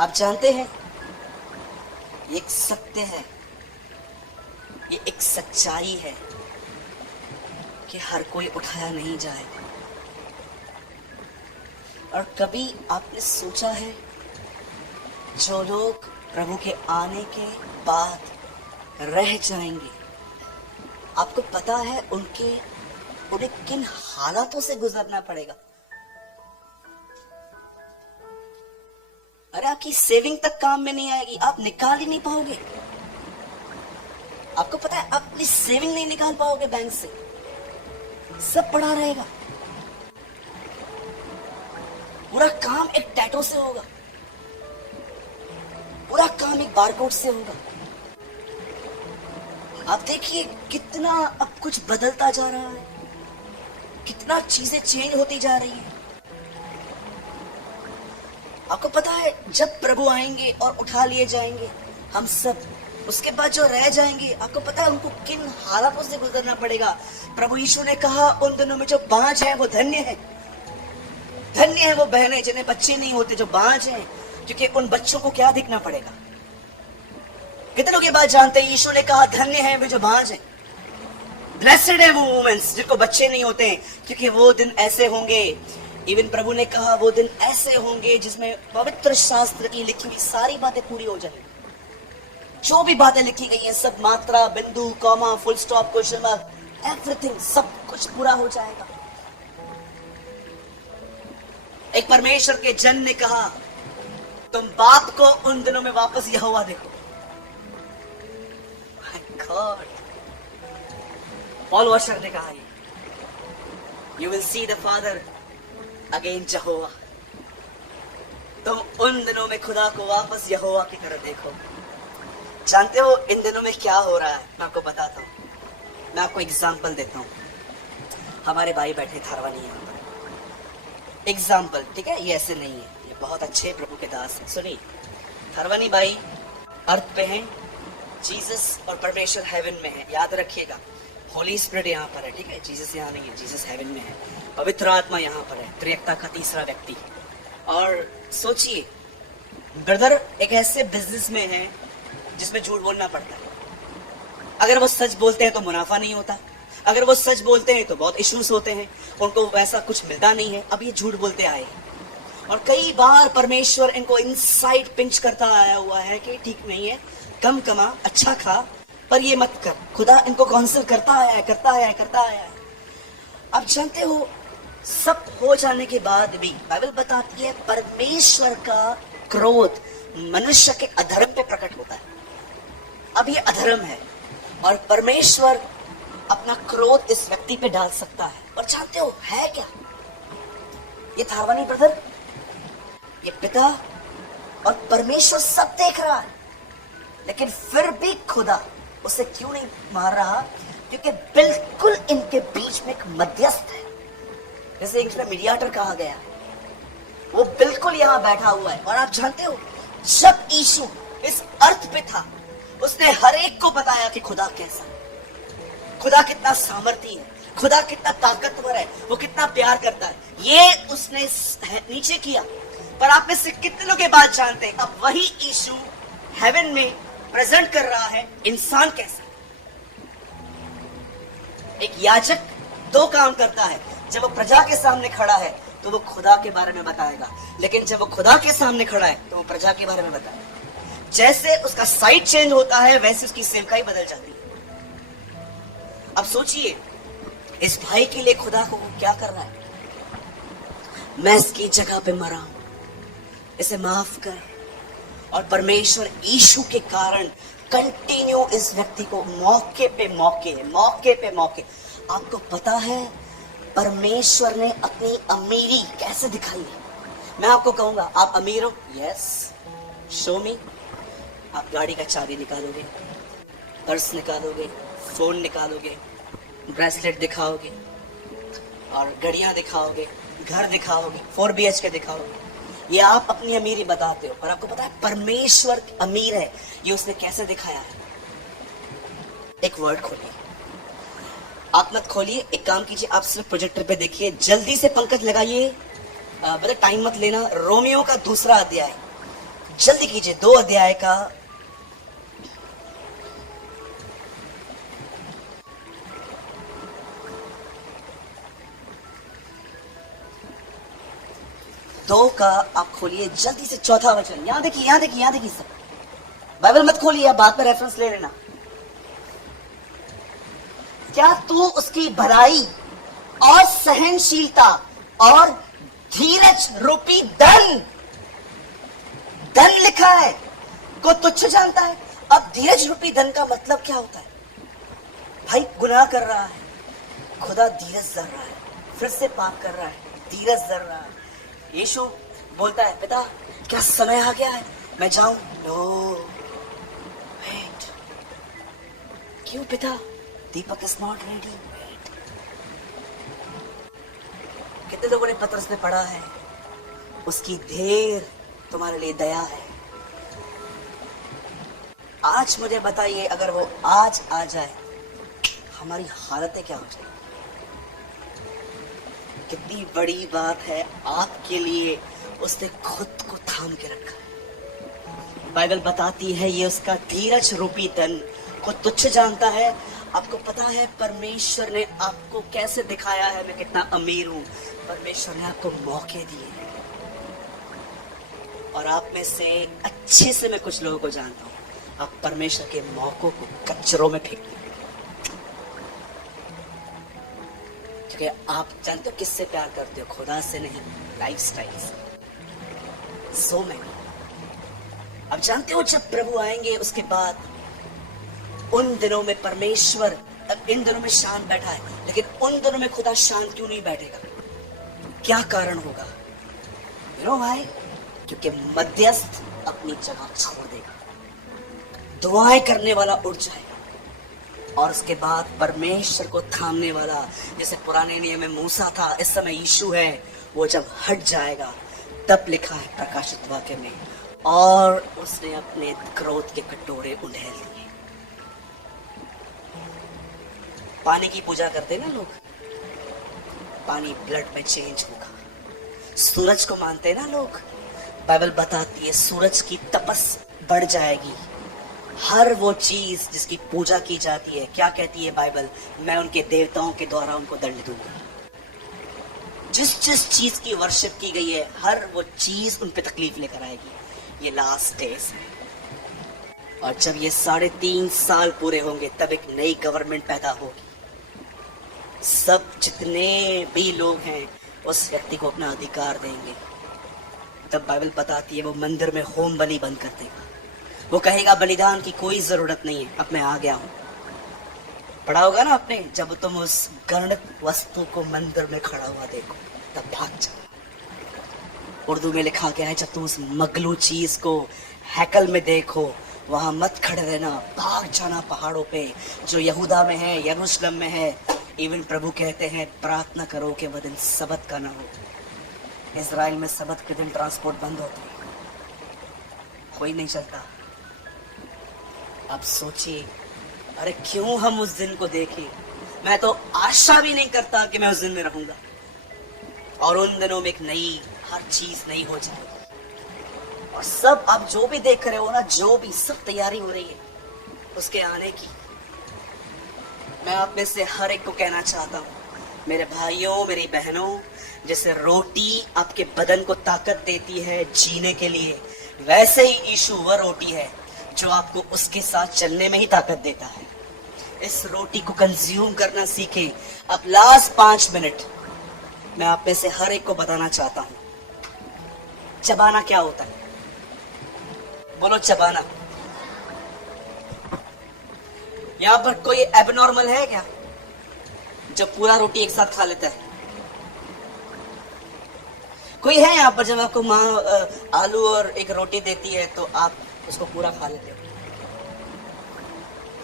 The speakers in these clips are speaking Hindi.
आप जानते हैं ये एक सत्य है, ये एक सच्चाई है कि हर कोई उठाया नहीं जाएगा। और कभी आपने सोचा है जो लोग प्रभु के आने के बाद रह जाएंगे, आपको पता है उन्हें किन हालातों से गुजरना पड़ेगा? अरे आपकी सेविंग तक काम में नहीं आएगी, आप निकाल ही नहीं पाओगे। आपको पता है आप अपनी सेविंग नहीं निकाल पाओगे बैंक से, सब पड़ा रहेगा। पूरा काम एक टैटो से होगा, पूरा काम एक बारकोड से होगा। आप देखिए कितना अब कुछ बदलता जा रहा है, कितना चीजें चेंज होती जा रही है। आपको पता है जब प्रभु आएंगे और उठा लिए जाएंगे हम सब, उसके बाद जो रह जाएंगे, आपको पता है उनको किन हालातों से गुजरना पड़ेगा। प्रभु यीशु ने कहा उन दिनों में जो बांझ है वो धन्य है, धन्य है वो बहनें जिन्हें बच्चे नहीं होते, जो बांझ हैं, क्योंकि उन बच्चों को क्या दिखना पड़ेगा। कितने लोग ये बात जानते हैं? यीशु ने कहा धन्य है वे जो बांझ हैं, ब्लेसेड है वो वुमेन्स जिनको बच्चे नहीं होते हैं, क्योंकि वो दिन ऐसे होंगे। इवन प्रभु ने कहा वो दिन ऐसे होंगे जिसमें पवित्र शास्त्र की लिखी हुई सारी बातें पूरी हो जाएंगी। जो भी बातें लिखी गई हैं, सब मात्रा, बिंदु, comma, full stop, question mark, everything, सब कुछ पूरा हो जाएगा। एक परमेश्वर के जन ने कहा तुम बाप को उन दिनों में वापस यहोवा देखो। गॉड, पॉल वॉशर ने कहा you will see the father again जहोवा। तुम उन दिनों में खुदा को वापस यहोवा की तरह देखो। जानते हो इन दिनों में क्या हो रहा है? मैं आपको बताता हूँ, मैं आपको एग्जाम्पल देता हूँ। हमारे भाई बैठे थारवानी यहाँ पर, एग्जाम्पल, ठीक है? ये ऐसे नहीं है, ये बहुत अच्छे प्रभु के दास हैं। सुनिए, थारवानी भाई अर्थ पे हैं, जीसस और परमेश्वर हेवन में है। याद रखिएगा, होली स्पिरिट यहाँ पर है, ठीक है? जीसस यहाँ नहीं है, जीसस हेवन में है, पवित्र आत्मा यहाँ पर है, त्रिएकता का तीसरा व्यक्ति। और सोचिए ब्रदर एक ऐसे बिजनेस में है जिसमें झूठ बोलना पड़ता है। अगर वो सच बोलते हैं तो मुनाफा नहीं होता, अगर वो सच बोलते हैं तो बहुत इश्यूज होते हैं, उनको वैसा कुछ मिलता नहीं है। अब ये झूठ बोलते आए और कई बार परमेश्वर इनको इनसाइड पिंच करता आया हुआ है कि ठीक नहीं है, कम कमा, अच्छा खा, पर ये मत कर। खुदा इनको काउंसिल करता आया है। अब जानते हो सब हो जाने के बाद भी बाइबल बताती है परमेश्वर का क्रोध मनुष्य के अधर्म पे प्रकट होता है। अब ये अधर्म है और परमेश्वर अपना क्रोध इस व्यक्ति पे डाल सकता है। और जानते हो है क्या? ये थारवानी ब्रदर, ये पिता और परमेश्वर सब देख रहा है, लेकिन फिर भी खुदा उसे क्यों नहीं मार रहा? क्योंकि बिल्कुल इनके बीच में एक मध्यस्थ है, जैसे इंग्लिश में मीडिएटर कहा गया, वो बिल्कुल यहां बैठा हुआ है। और आप जानते हो जब यीशु इस अर्थ पे था, उसने हर एक को बताया कि खुदा कैसा है, खुदा कितना सामर्थी है, खुदा कितना ताकतवर है, वो कितना प्यार करता है। ये उसने नीचे किया। पर आप में से कितने लोग ये बात जानते हैं अब वही यीशु हेवन में प्रेजेंट कर रहा है इंसान कैसा। एक याजक दो काम करता है, जब वो प्रजा के सामने खड़ा है तो वो खुदा के बारे में बताएगा, लेकिन जब वो खुदा के सामने खड़ा है तो वो प्रजा के बारे में बताएगा। जैसे उसका साइड चेंज होता है वैसे उसकी सेवकाई बदल जाती है। अब सोचिए इस भाई के लिए खुदा को वो क्या कर रहा है? मैं इसकी जगह पे मरा हूं, इसे माफ कर। और परमेश्वर यीशु के कारण कंटिन्यू इस व्यक्ति को मौके पे मौके। आपको पता है परमेश्वर ने अपनी अमीरी कैसे दिखाई है? मैं आपको कहूंगा आप अमीर हो, यस, शो मी। आप गाड़ी का चाबी निकालोगे, पर्स निकालोगे, फोन निकालोगे, ब्रेसलेट दिखाओगे और घड़ियां दिखाओगे, घर दिखाओगे, 4 BHK दिखाओगे, ये आप अपनी अमीरी बताते हो। पर आपको पता है परमेश्वर अमीर है, ये उसने कैसे दिखाया है? एक वर्ड खोलिए, आप मत खोलिए, एक काम कीजिए, आप सिर्फ प्रोजेक्टर पे देखिए, जल्दी से पंकज लगाइए, मतलब टाइम मत लेना। रोमियो का 2रा अध्याय, जल्दी कीजिए, 2 अध्याय का 2 का आप खोलिए जल्दी से, 4था वचन। यहां देखिए, यहां देखिए, यहां देखिए सब। बाइबल मत खोलिए, आप बाद में रेफरेंस ले लेना। क्या तू उसकी भलाई और सहनशीलता और धीरज रूपी धन लिखा है को तुच्छ जानता है? अब धीरज रूपी धन का मतलब क्या होता है? भाई गुनाह कर रहा है, खुदा धीरज धर रहा है, फिर से पाप कर रहा है, धीरज धर रहा है। यीशु बोलता है, पिता क्या समय आ गया है मैं जाऊं? No wait. क्यों पिता? Deepak is not ready. कितने लोगों ने पत्रस में पढ़ा है, उसकी देर तुम्हारे लिए दया है। आज मुझे बताइए, अगर वो आज आ जाए, हमारी हालतें क्या हो जाए? कितनी बड़ी बात है आपके लिए, उसने खुद को थाम के रखा है। बाइबल बताती है ये उसका धीरज रूपी धन को तुच्छ जानता है। आपको पता है परमेश्वर ने आपको कैसे दिखाया है मैं कितना अमीर हूं? परमेश्वर ने आपको मौके दिए, और आप में से अच्छे से मैं कुछ लोगों को जानता हूं, आप परमेश्वर के मौकों को कचरों में फेंक दें। क्योंकि आप जानते हो किससे प्यार करते हो? खुदा से नहीं, लाइफस्टाइल से। सो मैं अब जानते हो जब प्रभु आएंगे उसके बाद उन दिनों में परमेश्वर, अब इन दिनों में शांत बैठा है, लेकिन उन दिनों में खुदा शांत क्यों नहीं बैठेगा? क्या कारण होगा? यू नो भाई, क्योंकि मध्यस्थ अपनी जगह छोड़ देगा, दुआएं करने वाला उठ जाएगा, और उसके बाद परमेश्वर को थामने वाला, जैसे पुराने नियम में मूसा था, इस समय यीशु है, वो जब हट जाएगा तब लिखा है प्रकाशित वाक्य में, और उसने अपने क्रोध के कटोरे उंडेल लिए। पानी की पूजा करते ना लोग, पानी ब्लड में चेंज होगा। सूरज को मानते ना लोग, बाइबल बताती है सूरज की तपस बढ़ जाएगी। हर वो चीज जिसकी पूजा की जाती है, क्या कहती है बाइबल? मैं उनके देवताओं के द्वारा उनको दंड दूंगा। जिस जिस चीज की वर्शिप की गई है, हर वो चीज उन पे तकलीफ लेकर आएगी। ये लास्ट डेज है, और जब ये 3.5 साल पूरे होंगे तब एक नई गवर्नमेंट पैदा होगी। सब जितने भी लोग हैं उस व्यक्ति को अपना अधिकार देंगे। तब बाइबल बताती है वो मंदिर में होम बलि बंद कर देगा। वो कहेगा बलिदान की कोई जरूरत नहीं है, अब मैं आ गया हूं। पढ़ा होगा ना आपने, जब तुम उस गणित वस्तु को मंदिर में खड़ा हुआ देखो तब भाग जाओ। उर्दू में लिखा गया है, जब तुम उस मगलू चीज को हैकल में देखो वहां मत खड़े रहना, भाग जाना पहाड़ों पे, जो यहूदा में है, यरूशलेम में है। इवन प्रभु कहते हैं प्रार्थना करो कि वह दिन सबत का ना हो। इजराइल में सबत के दिन ट्रांसपोर्ट बंद होता है, कोई नहीं चलता। अब सोचिए, अरे क्यों हम उस दिन को देखें? मैं तो आशा भी नहीं करता कि मैं उस दिन में रहूंगा, और उन दिनों में एक नई हर चीज नई हो जाएगी। और सब आप जो भी देख रहे हो ना, जो भी सब तैयारी हो रही है उसके आने की। मैं आप में से हर एक को कहना चाहता हूँ, मेरे भाइयों, मेरी बहनों, जैसे रोटी आपके बदन को ताकत देती है जीने के लिए, वैसे ही यीशु वह रोटी है जो आपको उसके साथ चलने में ही ताकत देता है। इस रोटी को कंज्यूम करना सीखें। अब लास्ट 5 मिनट मैं आप में से हर एक को बताना चाहता हूँ, चबाना क्या होता है? बोलो चबाना। यहां पर कोई एबनॉर्मल है क्या जो पूरा रोटी एक साथ खा लेता है? कोई है यहाँ पर जब आपको माँ आलू और एक रोटी देती है तो आप उसको पूरा खा लेते हो,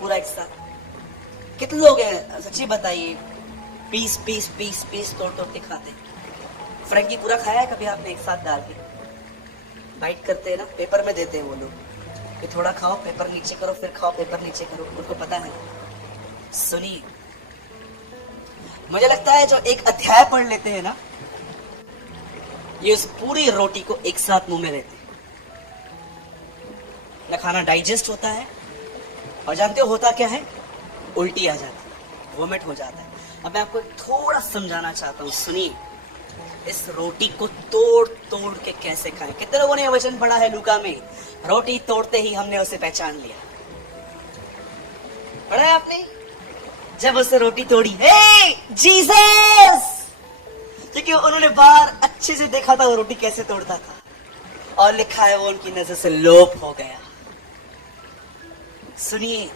पूरा एक साथ? कितने लोग हैं सच्ची बताइए, पीस पीस पीस पीस तोड़ तोड़ के खाते? फ्रेंकी पूरा खाया है कभी आपने एक साथ डाल के? बाइट करते हैं ना, पेपर में देते हैं वो लोग कि थोड़ा खाओ, पेपर नीचे करो, फिर खाओ, पेपर नीचे करो। उनको पता है। सुनिए, मुझे लगता है जो एक अध्याय पढ़ लेते हैं ना, ये उस पूरी रोटी को एक साथ मुंह में लेते हैं। ना खाना डाइजेस्ट होता है, और जानते हो होता क्या है, उल्टी आ जाती है, वोमिट हो जाता है। अब मैं आपको थोड़ा समझाना चाहता हूँ, सुनिए। इस रोटी को तोड़ तोड़ के कैसे खाएं। कितने लोगों ने यह वचन पढ़ा है लूका में, रोटी तोड़ते ही हमने उसे पहचान लिया। पढ़ा है आपने? जब उसे रोटी तोड़ी, हे जीसस, क्योंकि उन्होंने बाहर अच्छे से देखा था वो रोटी कैसे तोड़ता था, और लिखा है वो उनकी नजर से लोप हो गया। सुनिए,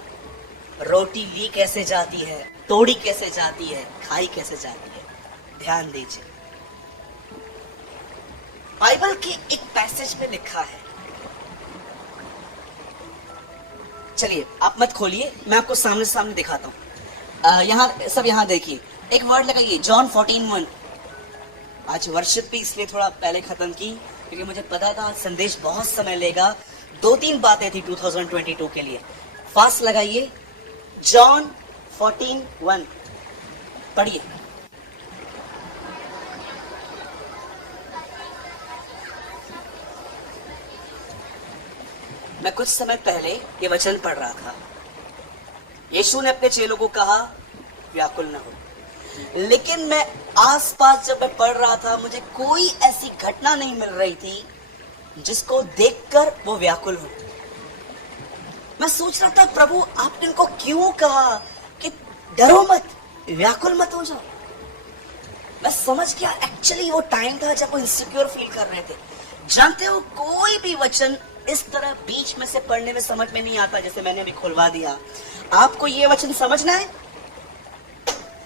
रोटी ली कैसे जाती है, तोड़ी कैसे जाती है, खाई कैसे जाती है, ध्यान दीजिए। बाइबल के एक पैसेज में लिखा है, चलिए आप मत खोलिए, मैं आपको सामने सामने दिखाता हूं। यहां देखिए, एक वर्ड लगाइए, जॉन 14:1। आज वर्शिप भी इसलिए थोड़ा पहले खत्म की क्योंकि मुझे पता था संदेश बहुत समय लेगा। 2-3 बातें थी 2022 के लिए। फास्ट लगाइए, जॉन 14:1 पढ़िए। मैं कुछ समय पहले ये वचन पढ़ रहा था। यीशु ने अपने चेलों को कहा व्याकुल न हो, लेकिन मैं आसपास जब मैं पढ़ रहा था मुझे कोई ऐसी घटना नहीं मिल रही थी जिसको देखकर वो व्याकुल हो। मैं सोच रहा था प्रभु आपने इनको क्यों कहा कि डरो मत, व्याकुल मत हो जाओ। मैं समझ गया, एक्चुअली वो टाइम था जब वो इनसिक्योर फील कर रहे थे। जानते हो, कोई भी वचन इस तरह बीच में से पढ़ने में समझ में नहीं आता जैसे मैंने अभी खुलवा दिया। आपको ये वचन समझना है,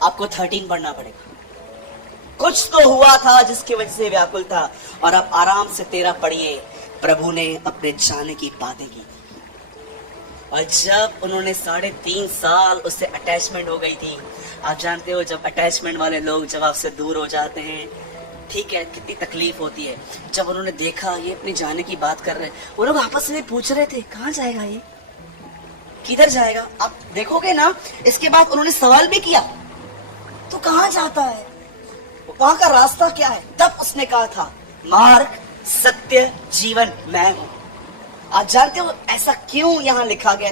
आपको 13 पढ़ना पड़ेगा। कुछ तो हुआ था जिसकी वजह से व्याकुल था, और आप आराम से 13 पढ़िए। प्रभु ने अपने जाने की बातें की, और जब उन्होंने 3.5 साल उससे अटैचमेंट हो गई थी। आप जानते हो, जब अटैचमेंट वाले लोग जब आपसे दूर हो जाते हैं, ठीक है, कितनी तकलीफ होती है। जब उन्होंने देखा ये अपने जाने की बात कर रहे हैं, वो लोग आपस में पूछ रहे थे कहां जाएगा ये, किधर जाएगा। आप देखोगे ना, इसके बाद उन्होंने सवाल भी किया तो कहां जाता है, वहां का रास्ता क्या है। तब उसने कहा था मार्ग, सत्य, जीवन मैं हूं। आप जानते हो ऐसा क्यों यहां लिखा गया,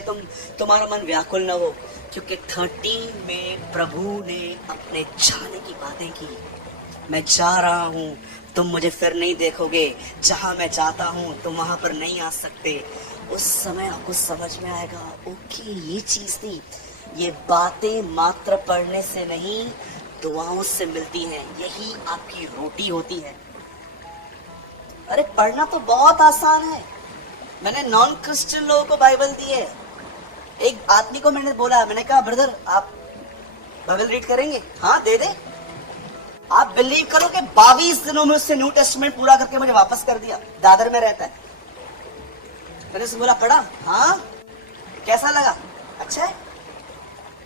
तुम्हारा मन व्याकुल न हो, क्योंकि 13 में प्रभु ने अपने जाने की बातें की। मैं जा रहा हूं, तुम मुझे फिर नहीं देखोगे, जहां मैं जाता हूं तुम वहां पर नहीं आ सकते। उस समय आपको समझ में आएगा, ओके ये चीज थी। ये बातें मात्र पढ़ने से नहीं, दुआओं से मिलती हैं। यही आपकी रोटी होती है। अरे पढ़ना तो बहुत आसान है। मैंने नॉन क्रिश्चियन लोगों को बाइबल दी है। एक आदमी को मैंने बोला, मैंने कहा ब्रदर आप बाइबल रीड करेंगे? हाँ दे दे। आप बिलीव करो कि 22 दिनों में उससे न्यू टेस्टमेंट पूरा करके मुझे वापस कर दिया। दादर में रहता है। मैंने उससे बोला पढ़ा? हाँ। कैसा लगा? अच्छा है।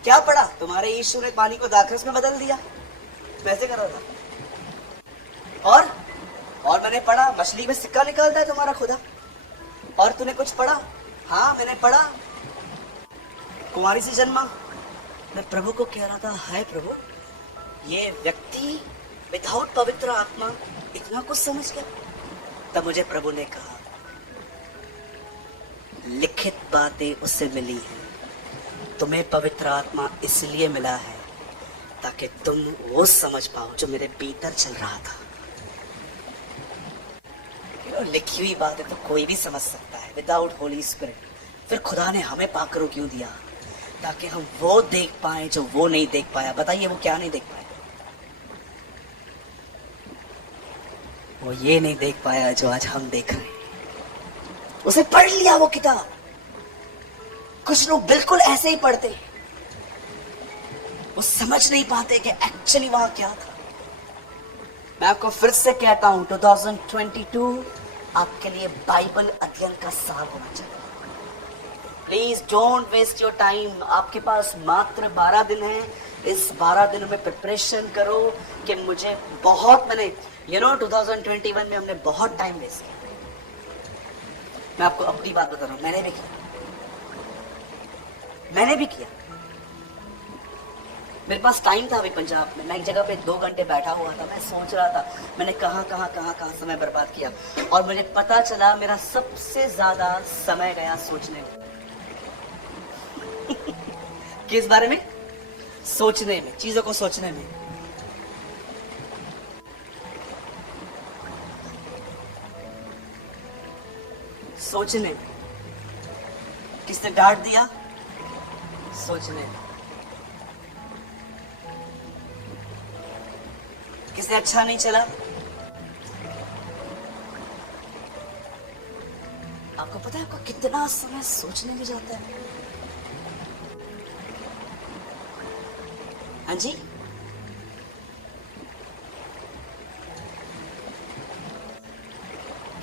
क्या पढ़ा? तुम्हारे यीशु ने पानी को दाखरस में बदल दिया। वैसे कर रहा था। और मैंने पढ़ा मछली में सिक्का निकालता है तुम्हारा खुदा। और तूने कुछ पढ़ा? हाँ मैंने पढ़ा, कुंवारी से जन्मा। मैं प्रभु को कह रहा था, हाय प्रभु, ये व्यक्ति विदाउट पवित्र आत्मा इतना कुछ समझ गया। तब मुझे प्रभु ने कहा, लिखित बातें उससे मिली हैं, तुम्हें पवित्र आत्मा इसलिए मिला है ताकि तुम वो समझ पाओ जो मेरे भीतर चल रहा था। लिखी हुई बातें तो कोई भी समझ सकता है विदाउट होली स्पिरिट। फिर खुदा ने हमें पाकरों क्यों दिया? ताकि हम वो देख पाए जो वो नहीं देख पाया। बताइए वो क्या नहीं देख पाया? वो ये नहीं देख पाया जो आज हम देख रहे हैं। उसे पढ़ लिया वो किताब। कुछ लोग बिल्कुल ऐसे ही पढ़ते, वो समझ नहीं पाते कि एक्चुअली वहां क्या था। मैं आपको फिर से कहता हूं, 2022 आपके लिए बाइबल अध्ययन का साल होना चाहिए। Please don't waste your time. आपके पास मात्र 12 दिन है। इस 12 दिनों में प्रिपरेशन करो कि मुझे बहुत, मैंने 2021 में हमने बहुत टाइम वेस्ट किया। मैं आपको अपनी बात बता रहा हूं, मैंने भी किया। मेरे पास टाइम था अभी पंजाब में, मैं एक जगह पे 2 घंटे बैठा हुआ था, मैं सोच रहा था मैंने कहाँ समय बर्बाद किया, और मुझे पता चला मेरा सबसे ज्यादा समय गया सोचने में। किस बारे में? सोचने में, चीजों को सोचने में। सोचने में। किसने डांट दिया? सोचने में। किसने अच्छा नहीं चला? आपको पता है आपका कितना समय सोचने में जाता है? हाँ जी,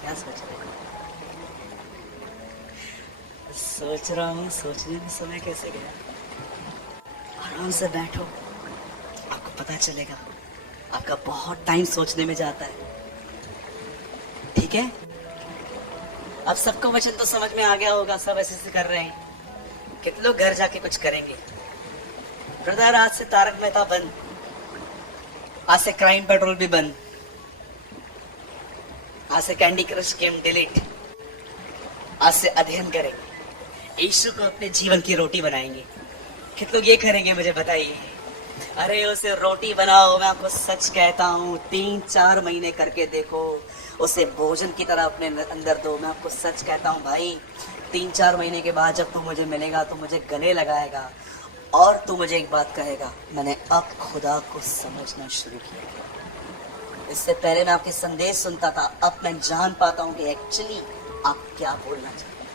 क्या सोच रहे हैं? सोच रहा हूँ, सोचने में समय कैसे गया। आराम से बैठो, आपको पता चलेगा आपका बहुत टाइम सोचने में जाता है। ठीक है, अब सबको वचन तो समझ में आ गया होगा, सब ऐसे कर रहे हैं। कितने लोग घर जाके कुछ करेंगे? ब्रदर, आज से तारक मेहता बंद, आज से क्राइम पेट्रोल भी बंद, आज से कैंडी क्रश गेम डिलीट, आज से अध्ययन करेंगे, यीशु को अपने जीवन की रोटी बनाएंगे। कितने लोग ये करेंगे मुझे बताइए? अरे उसे रोटी बनाओ, मैं आपको सच कहता हूँ 3-4 महीने करके देखो, उसे भोजन की तरह अपने अंदर दो। मैं आपको सच कहता हूँ भाई, 3-4 महीने के बाद जब तू मुझे मिलेगा तो मुझे गले लगाएगा, और तू मुझे एक बात कहेगा, मैंने अब खुदा को समझना शुरू किया। इससे पहले मैं आपके संदेश सुनता था, अब मैं जान पाता हूँ कि एक्चुअली आप क्या बोलना चाहते हैं।